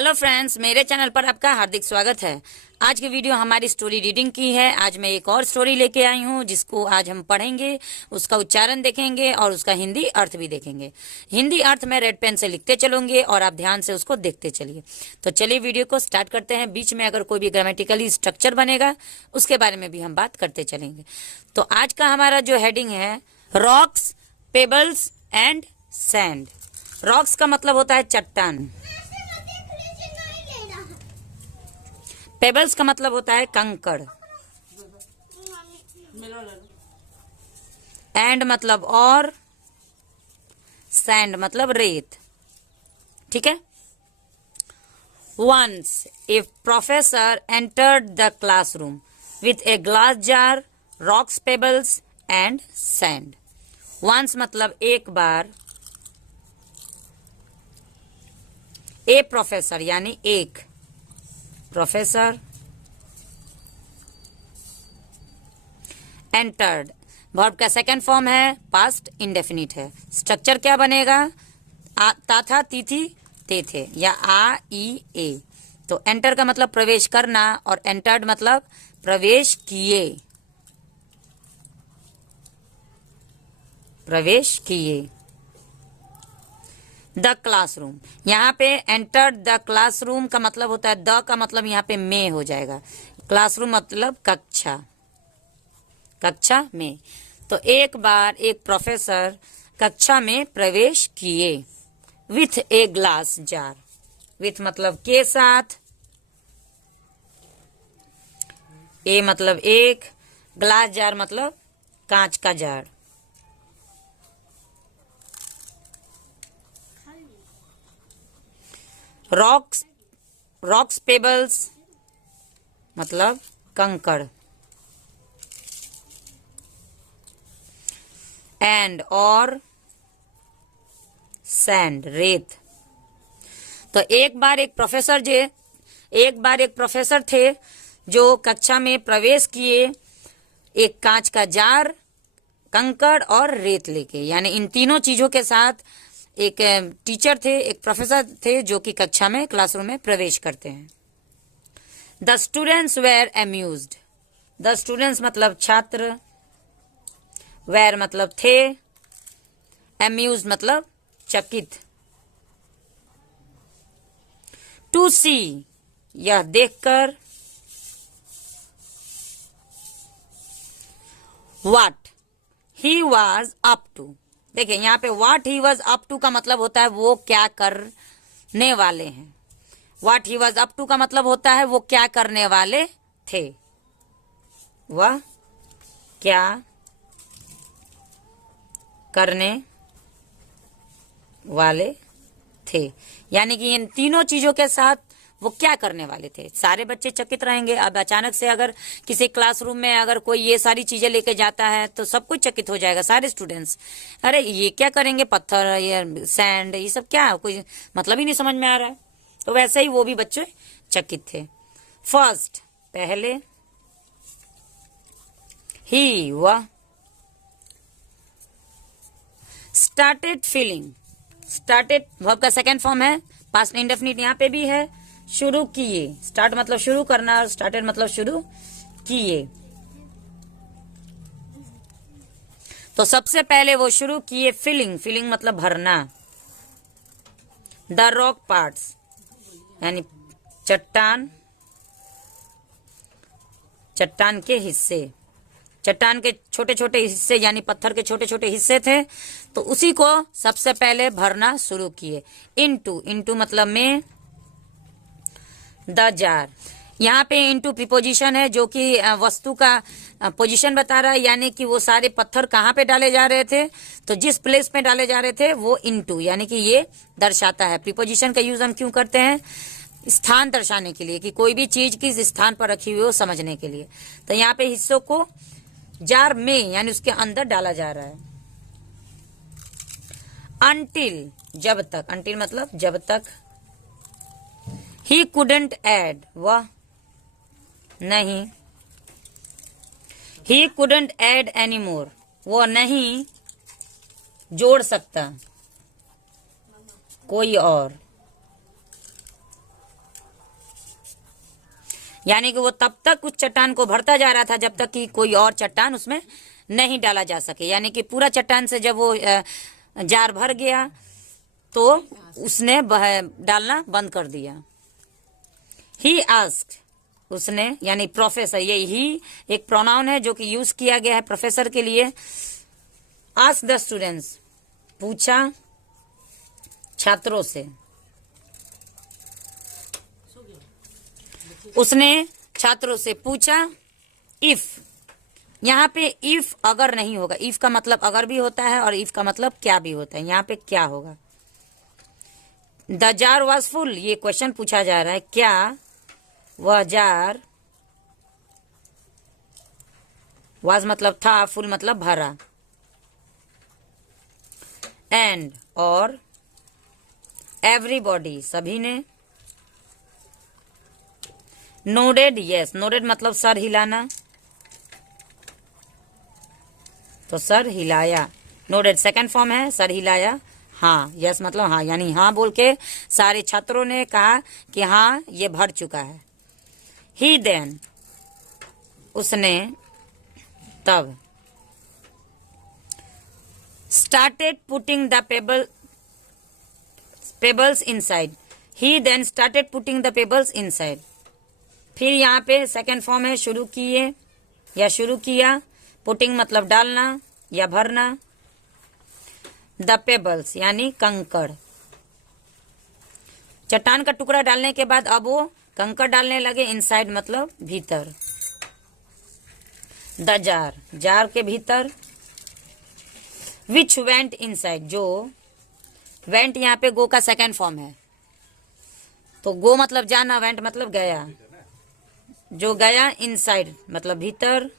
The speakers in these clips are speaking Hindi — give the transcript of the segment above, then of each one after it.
हेलो फ्रेंड्स, मेरे चैनल पर आपका हार्दिक स्वागत है। आज की वीडियो हमारी स्टोरी रीडिंग की है। आज मैं एक और स्टोरी लेके आई हूँ जिसको आज हम पढ़ेंगे, उसका उच्चारण देखेंगे और उसका हिंदी अर्थ भी देखेंगे। हिंदी अर्थ मैं रेड पेन से लिखते चलूंगे और आप ध्यान से उसको देखते चलिए। तो चलिए वीडियो को स्टार्ट करते हैं। बीच में अगर कोई भी ग्रामेटिकली स्ट्रक्चर बनेगा उसके बारे में भी हम बात करते चलेंगे। तो आज का हमारा जो हेडिंग है, rocks, pebbles and sand. Rocks का मतलब होता है चट्टान, पेबल्स का मतलब होता है कंकड़, एंड मतलब और, सैंड मतलब रेत। ठीक है। Once a professor entered the classroom with a glass jar, rocks, pebbles and sand. Once मतलब एक बार, ए प्रोफेसर यानी एक प्रोफेसर, एंटर्ड वर्ब का सेकंड फॉर्म है, पास्ट इंडेफिनिट है। स्ट्रक्चर क्या बनेगा? ता था, ती थी, ते थे या आ ई ए। तो एंटर का मतलब प्रवेश करना और एंटर्ड मतलब प्रवेश किए, प्रवेश किए। द क्लासरूम, यहाँ पे एंटर्ड द क्लासरूम का मतलब होता है, द का मतलब यहाँ पे में हो जाएगा। क्लासरूम मतलब कक्षा, कक्षा में। तो एक बार एक प्रोफेसर कक्षा में प्रवेश किए, with a glass jar. With मतलब के साथ, ए मतलब एक, ग्लास जार मतलब कांच का जार। रॉक्स, रॉक्स पेबल्स मतलब कंकड़, एंड और सैंड रेत। तो एक बार एक प्रोफेसर थे जो कक्षा में प्रवेश किए एक कांच का जार, कंकड़ और रेत लेके। यानी इन तीनों चीजों के साथ एक टीचर थे, एक प्रोफेसर थे जो कि कक्षा में, क्लासरूम में प्रवेश करते हैं। The students were amused. The students मतलब छात्र, वेर मतलब थे, अम्यूज्ड मतलब चकित। टू सी यह देखकर, what he was up to. देखिए यहाँ पे what he was up to का मतलब होता है वो क्या करने वाले हैं। What he was up to का मतलब होता है वो क्या करने वाले थे, वह क्या करने वाले थे। यानी कि इन तीनों चीजों के साथ वो क्या करने वाले थे। सारे बच्चे चकित रहेंगे। अब अचानक से अगर किसी क्लासरूम में अगर कोई ये सारी चीजें लेके जाता है तो सब कुछ चकित हो जाएगा, सारे स्टूडेंट्स। अरे ये क्या करेंगे, पत्थर, ये सैंड, ये सब क्या, कोई मतलब ही नहीं समझ में आ रहा है। तो वैसे ही वो भी बच्चे चकित थे। फर्स्ट पहले, ही वह, स्टार्टेड फीलिंग। स्टार्टेड वर्ब का सेकेंड फॉर्म है, पास्ट इंडेफिनिट यहाँ पे भी है। शुरू किए, स्टार्ट मतलब शुरू करना और स्टार्टेड मतलब शुरू किए। तो सबसे पहले वो शुरू किए फिलिंग, फिलिंग मतलब भरना। द रॉक पार्ट्स यानी चट्टान, चट्टान के हिस्से, चट्टान के छोटे छोटे हिस्से यानी पत्थर के छोटे छोटे हिस्से थे, तो उसी को सबसे पहले भरना शुरू किए। इनटू, इनटू मतलब में। द जार, यहाँ पे इनटू प्रीपोजिशन है जो कि वस्तु का पोजीशन बता रहा है, यानी कि वो सारे पत्थर कहाँ पे डाले जा रहे थे, तो जिस प्लेस में डाले जा रहे थे वो इनटू, यानी कि ये दर्शाता है। प्रीपोजिशन का यूज हम क्यों करते हैं? स्थान दर्शाने के लिए, कि कोई भी चीज किस स्थान पर रखी हुई हो समझने के लिए। तो यहाँ पे हिस्सों को जार में यानी उसके अंदर डाला जा रहा है। अनटिल जब तक, अनटिल मतलब जब तक। ही कुडंट एड वह नहीं, he couldn't add any more वो नहीं जोड़ सकता कोई और। यानी कि वो तब तक उस चट्टान को भरता जा रहा था जब तक कि कोई और चट्टान उसमें नहीं डाला जा सके। यानी कि पूरा चट्टान से जब वो जार भर गया तो उसने डालना बंद कर दिया। ही आस्क्ड, उसने, यानी प्रोफेसर, ये ही एक प्रोनाउन है जो कि यूज किया गया है प्रोफेसर के लिए। आस्क द स्टूडेंट्स, पूछा छात्रों से। उसने छात्रों से पूछा। इफ, यहाँ पे इफ अगर नहीं होगा। इफ का मतलब अगर भी होता है और इफ का मतलब क्या भी होता है। यहाँ पे क्या होगा? द जार वॉज फुल, ये क्वेश्चन पूछा जा रहा है, क्या वह जार, वाज मतलब था, फुल मतलब भरा, एंड और एवरीबॉडी सभी ने, नोडेड यस, नोडेड मतलब सर हिलाना, तो सर हिलाया। नोडेड सेकंड फॉर्म है, सर हिलाया। हाँ, यस मतलब हाँ, यानी हाँ बोल के सारे छात्रों ने कहा कि हाँ ये भर चुका है। ही देन, उसने तब, started putting the pebbles inside. He then started putting the pebbles inside. फिर यहाँ पे सेकेंड फॉर्म है, शुरू किए या शुरू किया। पुटिंग मतलब डालना या भरना। द पेबल्स यानी कंकड़। चट्टान का टुकड़ा डालने के बाद अब वो कंकड़ डालने लगे। इनसाइड मतलब भीतर। द जार, जार के भीतर। विच वेंट इनसाइड, जो वेंट यहाँ पे गो का सेकेंड फॉर्म है, तो गो मतलब जाना, वेंट मतलब गया, जो गया। इनसाइड मतलब भीतर।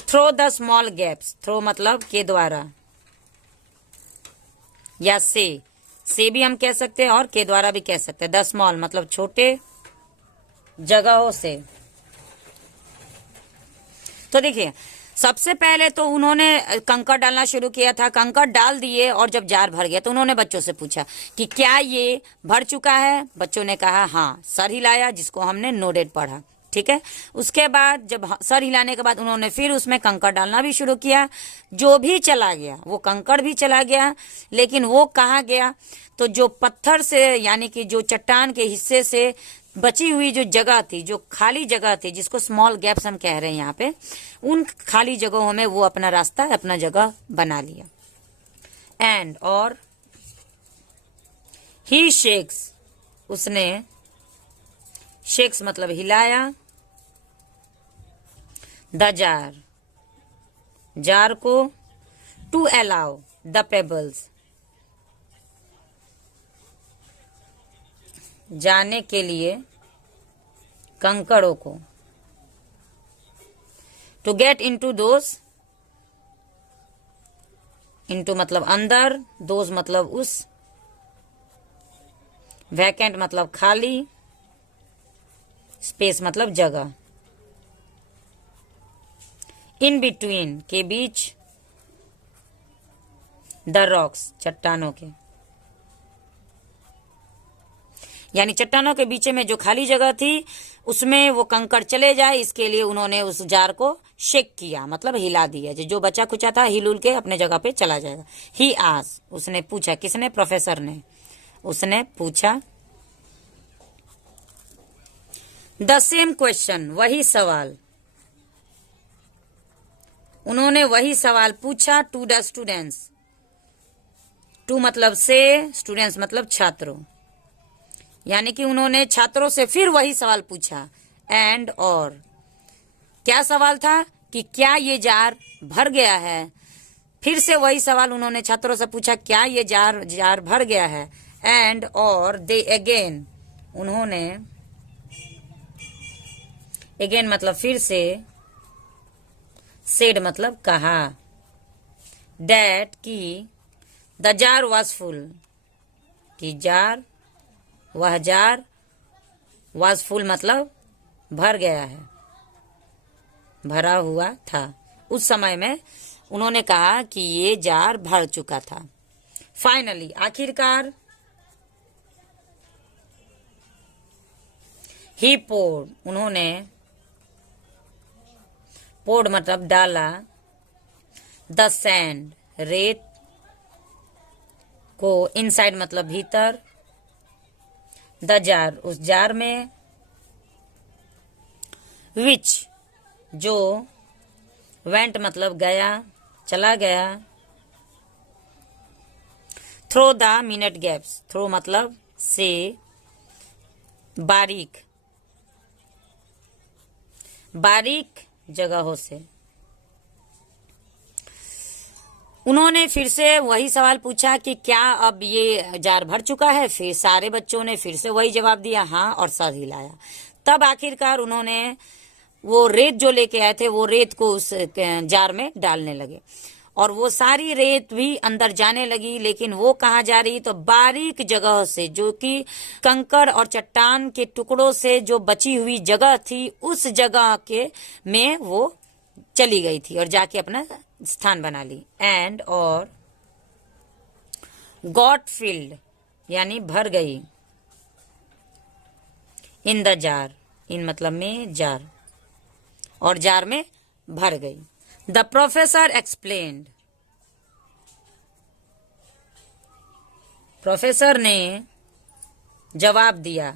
Through the small gaps, through मतलब के द्वारा, या से भी हम कह सकते हैं और के द्वारा भी कह सकते हैं। द स्मॉल मतलब छोटे जगहों से। तो देखिए, सबसे पहले तो उन्होंने कंकड़ डालना शुरू किया था, कंकड़ डाल दिए और जब जार भर गया तो उन्होंने बच्चों से पूछा कि क्या ये भर चुका है। बच्चों ने कहा हाँ, सर हिलाया, जिसको हमने नोडेड पढ़ा। ठीक है। उसके बाद जब सर हिलाने के बाद उन्होंने फिर उसमें कंकड़ डालना भी शुरू किया। जो भी चला गया, वो कंकड़ भी चला गया, लेकिन वो कहाँ गया? तो जो पत्थर से, यानी कि जो चट्टान के हिस्से से बची हुई जो जगह थी, जो खाली जगह थी, जिसको स्मॉल गैप्स हम कह रहे हैं यहाँ पे, उन खाली जगहों में वो अपना रास्ता, अपना जगह बना लिया। एंड और ही शेक्स, उसने, शेक्स मतलब हिलाया। द जार, जार को। टू अलाउ द पेबल्स, जाने के लिए कंकड़ों को। To get into those, into मतलब अंदर, दोज मतलब उस, वैकेंट मतलब खाली, स्पेस मतलब जगह। इन बिटवीन के बीच, द रॉक्स चट्टानों के, यानी चट्टानों के बीच में जो खाली जगह थी उसमें वो कंकड़ चले जाए, इसके लिए उन्होंने उस जार को शेक किया, मतलब हिला दिया। जो बचा कुचा था हिल उल के अपने जगह पे चला जाएगा। ही आस, उसने पूछा। किसने? प्रोफेसर ने। उसने पूछा। द सेम क्वेश्चन, वही सवाल, उन्होंने वही सवाल पूछा। टू द स्टूडेंट्स, टू मतलब से, स्टूडेंट्स मतलब छात्रों, यानी कि उन्होंने छात्रों से फिर वही सवाल पूछा। एंड और क्या सवाल था? कि क्या ये जार भर गया है। फिर से वही सवाल उन्होंने छात्रों से पूछा, क्या ये जार भर गया है। एंड और दे अगेन, उन्होंने, अगेन मतलब फिर से, सेड मतलब कहा, दैट की द जार वॉज फुल, कि जार, वह जार, वॉज फुल मतलब भर गया है, भरा हुआ था। उस समय में उन्होंने कहा कि ये जार भर चुका था। फाइनली, आखिरकार, ही पोर्ड, उन्होंने, पोर्ड मतलब डाला, द सैंड, रेत को, इनसाइड मतलब भीतर, द जार, उस जार में, विच, जो, वेंट मतलब गया, चला गया, through the minute gaps, through मतलब से, बारीक, बारीक जगहों से। उन्होंने फिर से वही सवाल पूछा कि क्या अब ये जार भर चुका है। फिर सारे बच्चों ने फिर से वही जवाब दिया, हाँ, और सर हिलाया। तब आखिरकार उन्होंने वो रेत जो लेके आए थे वो रेत को उस जार में डालने लगे और वो सारी रेत भी अंदर जाने लगी। लेकिन वो कहाँ जा रही, तो बारीक जगह से, जो कि कंकड़ और चट्टान के टुकड़ों से जो बची हुई जगह थी, उस जगह के में वो चली गई थी और जाके अपना स्थान बना ली। एंड और गॉट फिल्ड यानी भर गई, इन द जार, इन मतलब में जार, और जार में भर गई। द प्रोफेसर एक्सप्लेन्ड, प्रोफेसर ने जवाब दिया,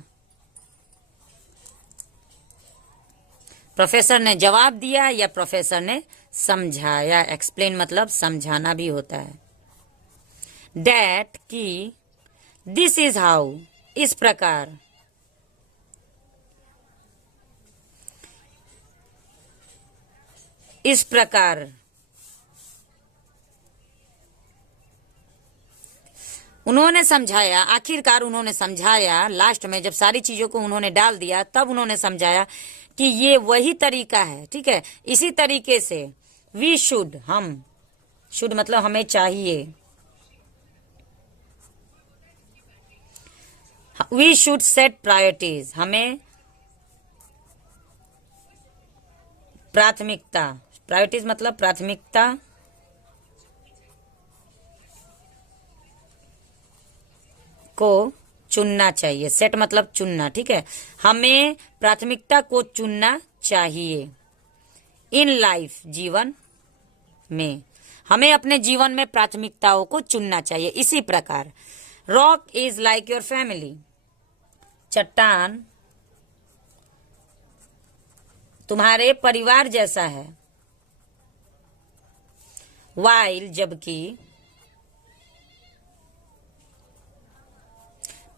प्रोफेसर ने जवाब दिया या प्रोफेसर ने समझाया। एक्सप्लेन मतलब समझाना भी होता है। डैट की, दिस इज हाउ, इस प्रकार, इस प्रकार, उन्होंने समझाया, आखिरकार उन्होंने समझाया। लास्ट में जब सारी चीजों को उन्होंने डाल दिया तब उन्होंने समझाया कि ये वही तरीका है, ठीक है। इसी तरीके से वी शुड, हम, शुड मतलब हमें चाहिए, वी शुड सेट प्रायोरिटीज, हमें प्राथमिकता, प्रायोरिटीज मतलब प्राथमिकता को चुनना चाहिए। सेट मतलब चुनना, ठीक है। हमें प्राथमिकता को चुनना चाहिए। इन लाइफ, जीवन में, हमें अपने जीवन में प्राथमिकताओं को चुनना चाहिए। इसी प्रकार rock is like your family, चट्टान तुम्हारे परिवार जैसा है। वाइल जबकि,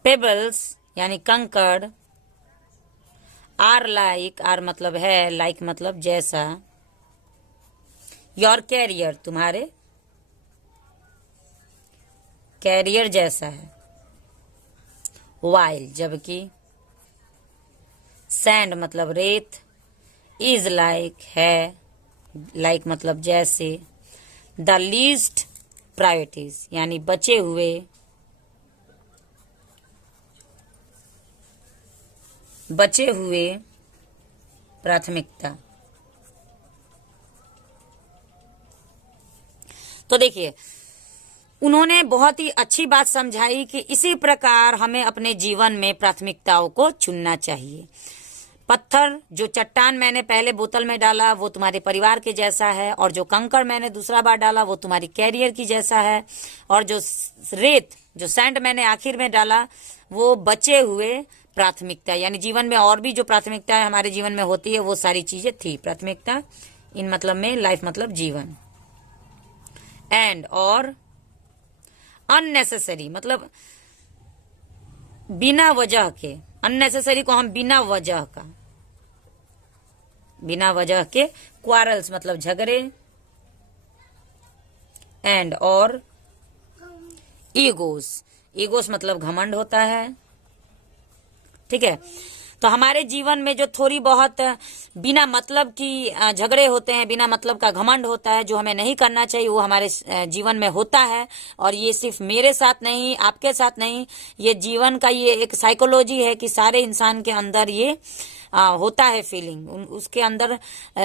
पेबल्स यानी कंकड़, आर लाइक, आर मतलब है, लाइक मतलब जैसा, योर कैरियर तुम्हारे कैरियर जैसा है। वाइल जबकि, सैंड मतलब रेत, इज लाइक है, लाइक मतलब जैसे, द लीस्ट प्रायोरिटीज यानी बचे हुए, बचे हुए प्राथमिकता। तो देखिए उन्होंने बहुत ही अच्छी बात समझाई कि इसी प्रकार हमें अपने जीवन में प्राथमिकताओं को चुनना चाहिए। पत्थर, जो चट्टान मैंने पहले बोतल में डाला वो तुम्हारे परिवार के जैसा है, और जो कंकड़ मैंने दूसरा बार डाला वो तुम्हारी कैरियर की जैसा है, और जो रेत, जो सैंड मैंने आखिर में डाला वो बचे हुए प्राथमिकता, यानी जीवन में और भी जो प्राथमिकता हमारे जीवन में होती है वो सारी चीजें थी। प्राथमिकता इन मतलब में, लाइफ मतलब जीवन। एंड और अननेसेसरी मतलब बिना वजह के, अननेसेसरी को हम बिना वजह का, बिना वजह के, क्वारल्स मतलब झगड़े, एंड और ईगोस, ईगोस मतलब घमंड होता है, ठीक है। तो हमारे जीवन में जो थोड़ी बहुत बिना मतलब की झगड़े होते हैं, बिना मतलब का घमंड होता है, जो हमें नहीं करना चाहिए, वो हमारे जीवन में होता है। और ये सिर्फ मेरे साथ नहीं, आपके साथ नहीं, ये जीवन का ये एक साइकोलॉजी है कि सारे इंसान के अंदर ये होता है फीलिंग, उसके अंदर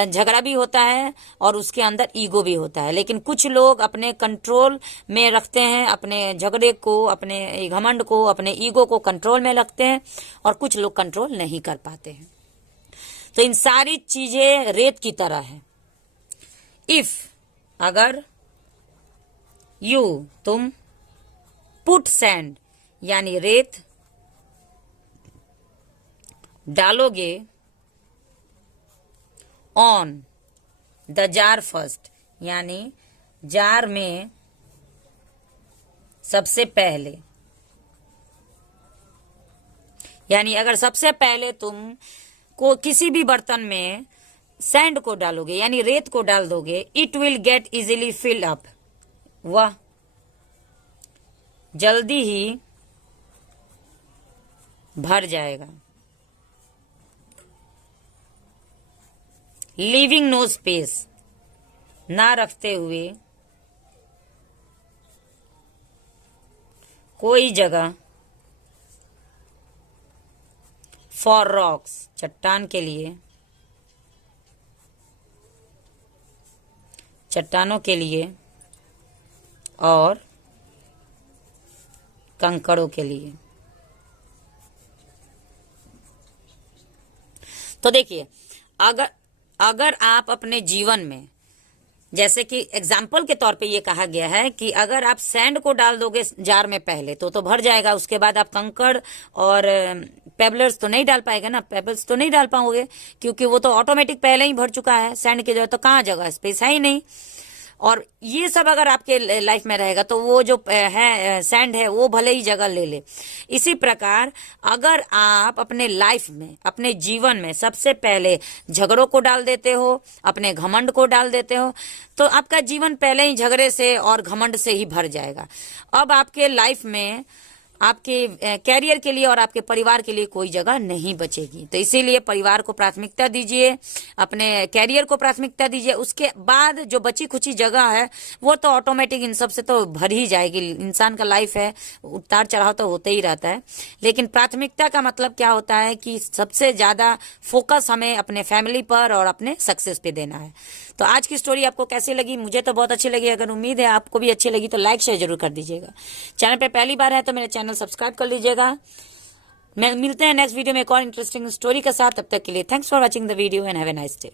झगड़ा भी होता है और उसके अंदर ईगो भी होता है। लेकिन कुछ लोग अपने कंट्रोल में रखते हैं, अपने झगड़े को, अपने घमंड को, अपने ईगो को कंट्रोल में रखते हैं, और कुछ लोग कंट्रोल नहीं कर पाते हैं। तो इन सारी चीजें रेत की तरह है। इफ, अगर, यू, तुम, पुट सैंड यानी रेत डालोगे, ऑन द जार फर्स्ट यानी जार में सबसे पहले, यानी अगर सबसे पहले तुम को किसी भी बर्तन में सैंड को डालोगे यानी रेत को डाल दोगे, it will get easily filled up, वह जल्दी ही भर जाएगा। लीविंग नो स्पेस, ना रखते हुए कोई जगह, फॉर रॉक्स चट्टान के लिए, चट्टानों के लिए, और कंकड़ों के लिए। तो देखिए, अगर आप अपने जीवन में, जैसे कि एग्जाम्पल के तौर पे ये कहा गया है कि अगर आप सैंड को डाल दोगे जार में पहले तो भर जाएगा, उसके बाद आप कंकड़ और पेबल्स तो नहीं डाल पाएगा ना, पेबल्स तो नहीं डाल पाओगे, क्योंकि वो तो ऑटोमेटिक पहले ही भर चुका है। सैंड की जगह तो कहाँ जगह, स्पेस है ही नहीं। और ये सब अगर आपके लाइफ में रहेगा तो वो जो है सैंड है वो भले ही जगह ले ले। इसी प्रकार अगर आप अपने लाइफ में, अपने जीवन में सबसे पहले झगड़ों को डाल देते हो, अपने घमंड को डाल देते हो, तो आपका जीवन पहले ही झगड़े से और घमंड से ही भर जाएगा। अब आपके लाइफ में आपके कैरियर के लिए और आपके परिवार के लिए कोई जगह नहीं बचेगी। तो इसीलिए परिवार को प्राथमिकता दीजिए, अपने कैरियर को प्राथमिकता दीजिए, उसके बाद जो बची खुची जगह है वो तो ऑटोमेटिक इन सब से तो भर ही जाएगी। इंसान का लाइफ है, उतार चढ़ाव तो होते ही रहता है, लेकिन प्राथमिकता का मतलब क्या होता है कि सबसे ज्यादा फोकस हमें अपने फैमिली पर और अपने सक्सेस पे देना है। तो आज की स्टोरी आपको कैसी लगी? मुझे तो बहुत अच्छी लगी। अगर उम्मीद है आपको भी अच्छी लगी तो लाइक शेयर जरूर कर दीजिएगा। चैनल पे पहली बार है तो मेरे चैनल सब्सक्राइब कर लीजिएगा। मिलते हैं नेक्स्ट वीडियो में एक और इंटरेस्टिंग स्टोरी के साथ। तब तक के लिए thanks for watching the video and have a nice day.